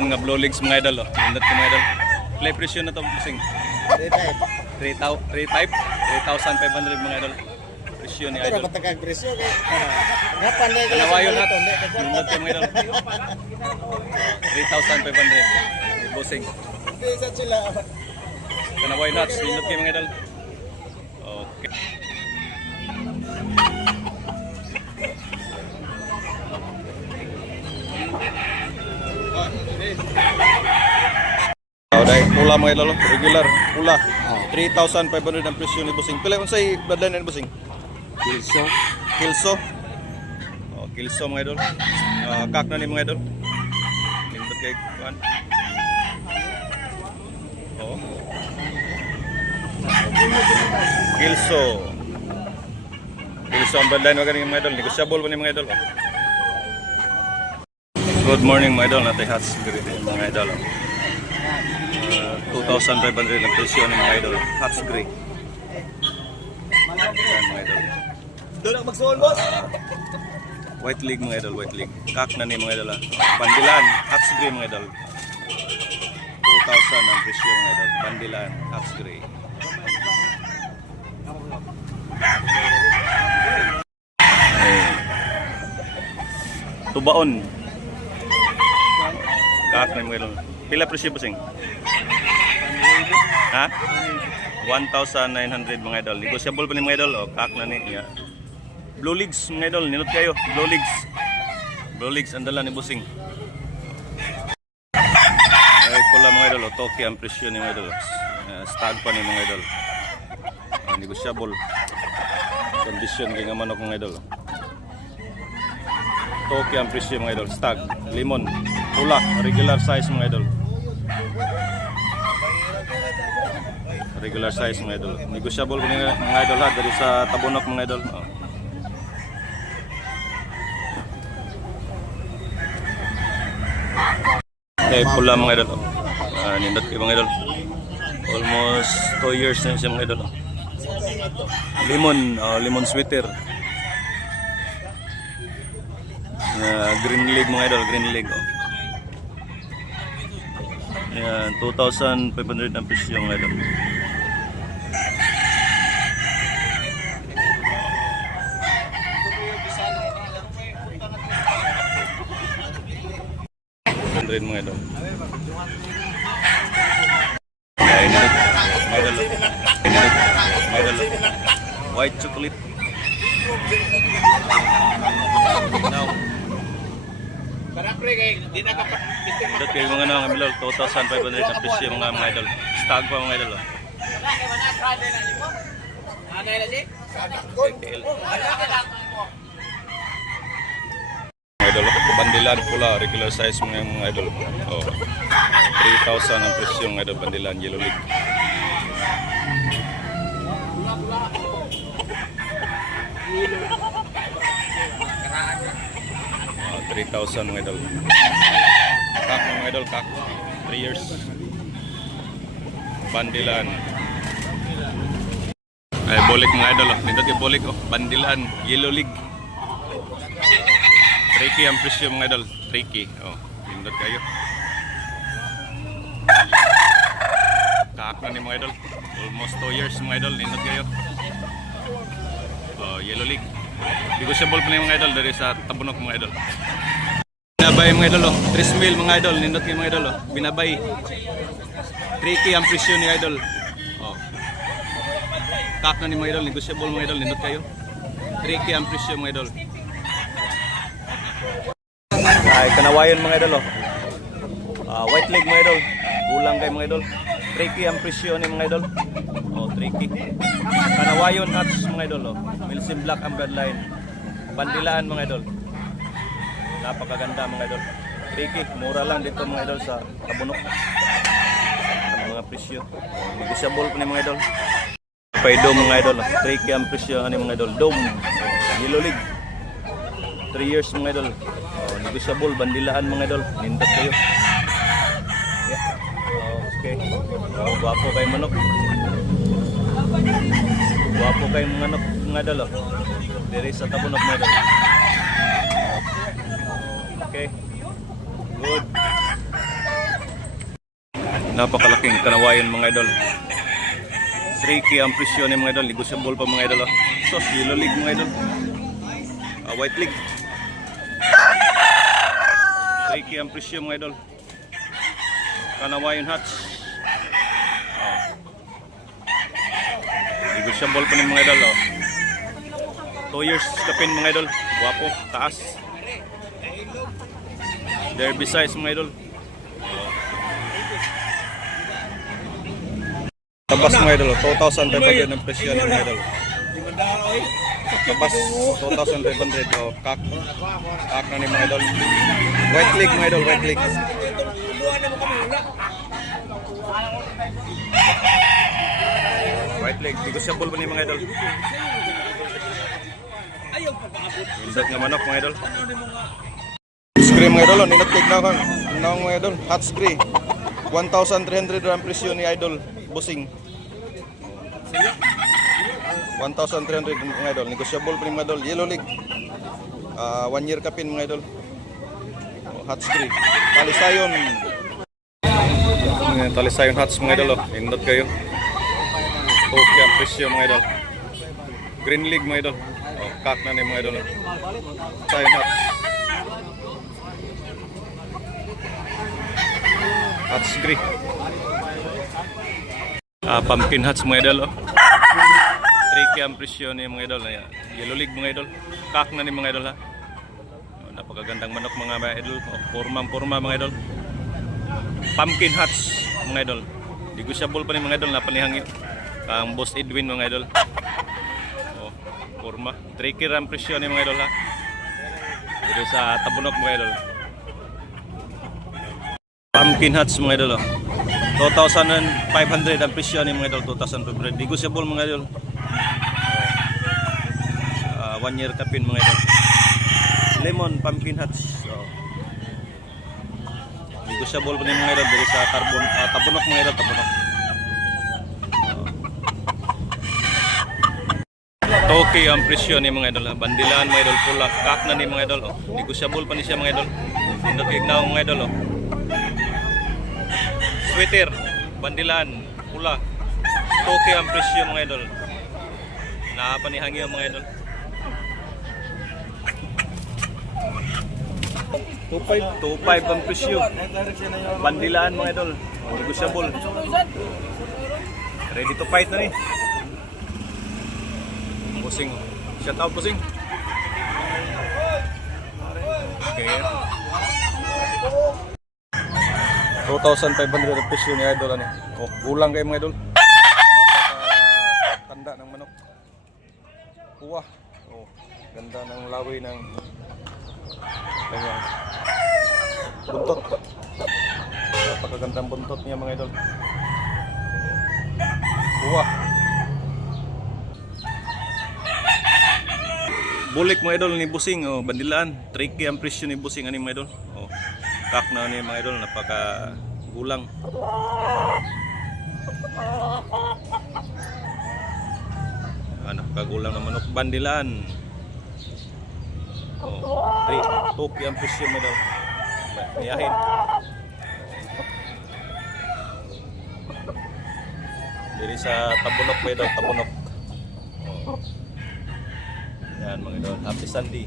Kanawayon nga Blue Legs mga idol. Nindot ko mga idol. Play presyo na to bossing. 3,500 mga idol. Presyo ni idol. Patagag presyo kay. Napanday ko. Kanawayon hat. Nindot ko mga idol. 3,500 bossing. Isa sila. Kanawayon hat. Nindot ko mga idol. Okay. Dahil pula mga idol, regular, pula. 3,500 ang presyo ni bossing. Pila unsay badlan ni bossing? Pilso. Kilso. Oh, kilso mga idol. Kak na ni mga idol. Lindot kay kuan. Oh. Kilso. Kilso ang badlan wa gani mga idol. Negotiable pa ni mga idol. Oh. Good morning mga idol, natay hats great mga idol. 2,500 ang presyo ng mga idol. Hats grey. Ayan mga idol. Doon ang magsuon, boss. White leg mga idol, white leg. Kak na ni mga idol. Bandilan, hats grey mga idol. 2,000 ang presyo mga idol. Bandilan, hats grey. Tubaon. Kak na mga idol. Pila presyo bossing? Ha? 1,900 mga idol. Negotiable pa ni mga idol. O, kak na ni. Yeah. Blue Legs mga idol. Nilot kayo. Blue Legs. Blue Legs. Ang dala ni bossing. Ay, pula mga idol. O, toki ang presyo ni mga idol. Stag pa ni mga idol. Negotiable. Condition kaya nga manok mga idol. Toki ang presyo mga idol. Stag. Limon. Pula. Regular size mga idol. Regular size mga idol. Negotiable mga idol ha. Dari sa tabunok mga idol. Oh. Okay, pula mga idol. Nindot kayo mga idol. Almost 2 years na siya mga idol. Lemon. Lemon sweater. Green leg mga idol. Green leg. Oh. Yan, 2,500 ang presyo mga idol. Mga idol. White chocolate. Now. Dito kayo mga mga milol, 2,500 ang presyo mga idol. Stag pa mga idol. Idol, bandilan pula, regular size mga idol. Oh. 3,000 ang presyo ng idol, bandilan yellow league. 3,000 mga idol. Kak mga idol, kak. 3 years. Bandilan. Ay, bolik mga idol. Dito kayo bolik. Oh. Bandilan, yellow league. Tricky ang presyo mga idol. Tricky. Oh, pindot kayo. Kak na ni mga idol. Almost 2 years mga idol. Pindot kayo. Oh, yellow league. Negotiable pa na yung mga idol dari sa tabunok mga idol. Binabay mga idol. 3 mil mga idol. Pindot kayo mga idol. Binabay. Tricky ang presyo ni idol. Oh. Kak na ni mga idol. Negotiable mga idol. Pindot kayo. Tricky ang presyo mga idol. Ay, kanawayon mga idol. White leg mga idol. Gulang kayo mga idol. Tricky ang presyo ni mga idol. Oh, tricky. Kanawayon hats mga idol. Oh. Milsim black ang bloodline. Bandilaan mga idol. Napakaganda mga idol. Tricky. Mura lang dito mga idol sa tabunok. Ang mga presyo. Negotiable pa ni mga idol. Paidom mga idol. Tricky ang presyo ni mga idol. Dome. Yellow league. 3 years mga idol. Negotiable, bandilaan mga idol. Nindot kayo. Yeah. Okay. Guwapo kayo manok. Guwapo kayo manok mga idol. Diri sa tabunok mga idol. Okay. Good. Napakalaking kanawayan mga idol. 3K ang presyo ni mga idol. Negotiable pa mga idol. Sos, yellow league mga idol. White league. 3K ang presyo mga idol. Kanawayan hatch. Negotiable pa ni mga idol. 2 years kapin mga idol. Guwapo, taas. Derby size mga idol. Tabas mga idol, 2,500 ang presyo ni mga idol. Tabas, 2,500. Kak na ni mga idol. White league mga idol, white league. White league, negotiable pa ni mga idol. Indot nga manok mga idol. Screen mga idol, ninatlig na kang mga idol. Hot screen. 1,300 ang presyo ni idol. Busing. 1,300 mga idol. Negotiable pa ni mga idol. Yellow league. 1 year kapin mga idol. Hot screen. Talisayon. Talisayon hats mga idol. Indot kayo. Okay ang presyo mga idol. Green league mga idol. Kak na ni mga idol. Talisayon hats. Hats green. Pumpkin hats mga idol. 3K ang presyo ni mga idol. Yellow league mga idol. Kak na ni mga idol ha. Napakagandang manok mga idol. Porma mga idol. Pumpkin hats mga idol. Negotiable pa ni mga idol. Napanihangyo. Ang Boss Edwin mga idol. Porma. 3K ang presyo ni mga idol ha. Dito sa Tabunok mga idol. Pumpkin hats mga idol. 2,500 ang presyo ni mga idol. 2,500. Negotiable mga idol. 1 year kapin mga idol. Lemon pumpkin hats. Negotiable pa ni mga idol. Dito sa Tabunok mga idol. Tabunok. Okay ang presyo ni mga idol. Bandilan mga idol. Pula. Kak na ni mga idol. Negotiable pa ni siya mga idol. Hindi kignaw mga idol. Sweater, bandilan, pula. Okay ang presyo mga idol. Napanihangyo mga idol. 2.5 ang presyo. Bandilan mga idol. Negotiable. Ready to fight na ni. Busing. Shout out busing. Okay. 2,500 ang presyo ni idol ano. Gulang kayo mga idol. Napakatanda ng manok. Kuwah. Ganda ng lawi ng kanyang buntot. Napakagandang buntot niya mga idol. Kuwah. Bulik mga idol ni Busing, bandilaan. 3K ang presyo ni Busing ani mga idol. Kak na ni mga idol, napaka gulang. Napakagulang na manok, bandilaan. 3K ang presyo mga idol. Niyahin. Diri sa Tabunok mga idol, Tabunok. Yan mga idol, happy Sunday.